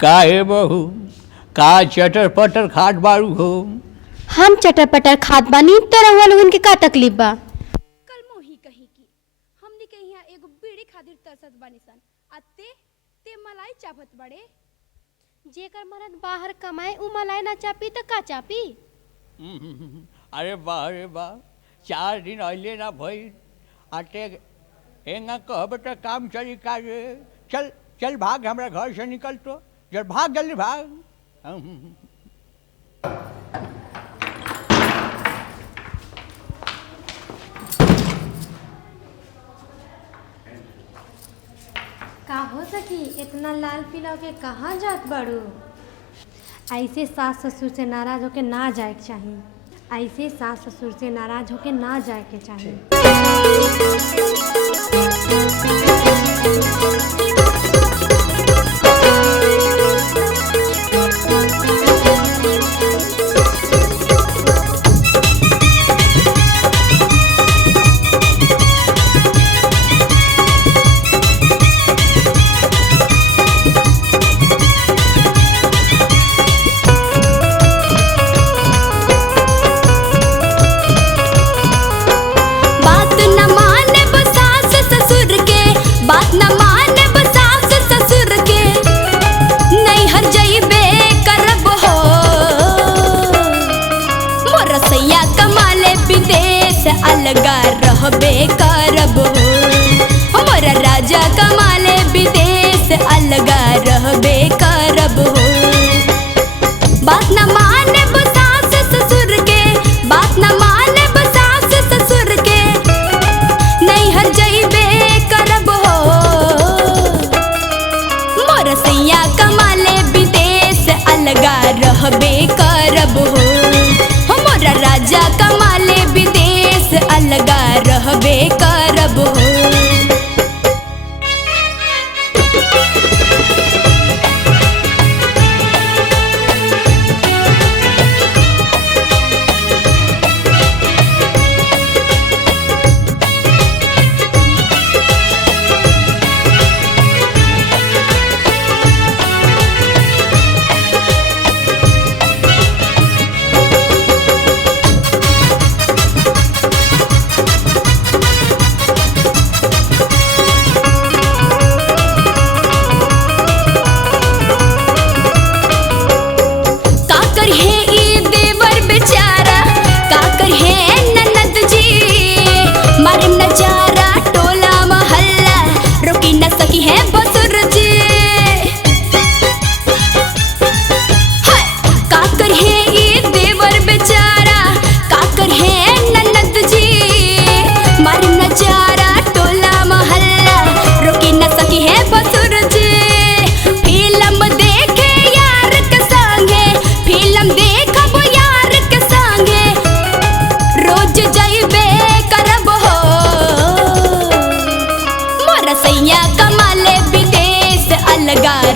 काहे बहू का चटर पटर खाट बारू हो। हम चटर पटर खात बानी तो रउआ लोगन के का तकलीफ बा। कल मोही कही की हमनी के यहाँ एगो बीड़ी खातिर तरसत बानी सन आ ते मलाई चापत बड़े। जेकर मरद बाहर कमाए उ मलाई ना चापी तो का चापी। अरे वाह 4 दिन अइले ना भई आटे हेंगा कहब तो काम चली का रे। चल चल भाग हमरा घर से निकल तो जल भाग जल्दी भाग। का हो सकी इतना लाल पीला के कहाँ जात बाड़ू। ऐसे सास ससुर से नाराज होके ना जाए के चाहिए। ऐसे सास ससुर से नाराज होके ना जाए के चाहिए। अलगा रहबे करब हो हमारा राजा कमाले विदेश अलगा रहबे करब हो। बात न माने सास ससुर के बात न माने सास ससुर के नैहर जइबे करब हो। मोर सैया कमाले विदेश अलगा रहबे करब हो हमारा राजा कमाले विदेश अलगा रहबे करब हो।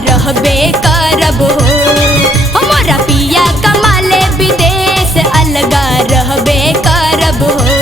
रहबे करब हो हमारा पिया कमाले विदेश अलगा रहबे करब हो।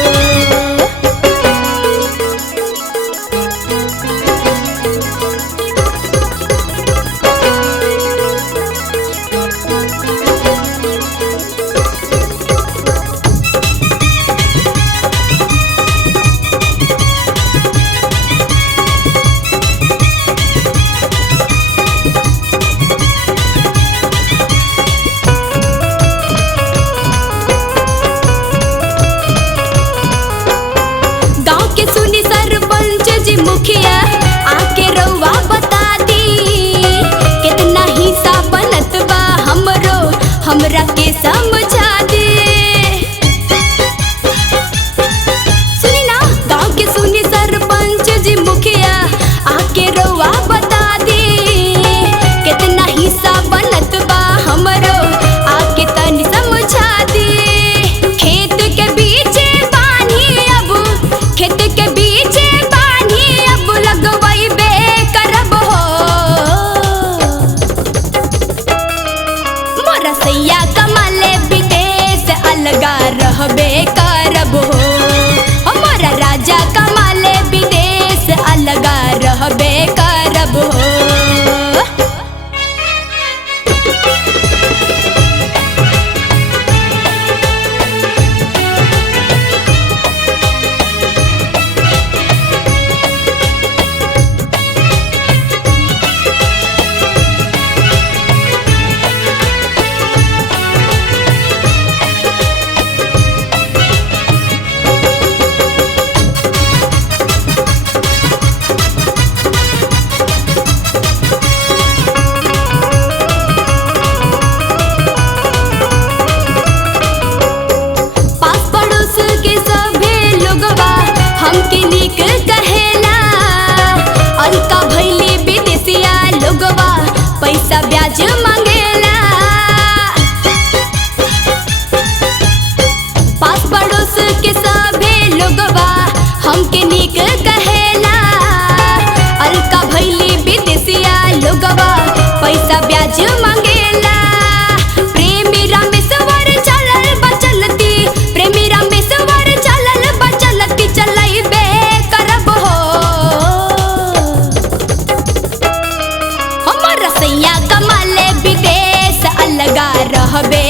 सैया कमाले विदेश अलगा रहबे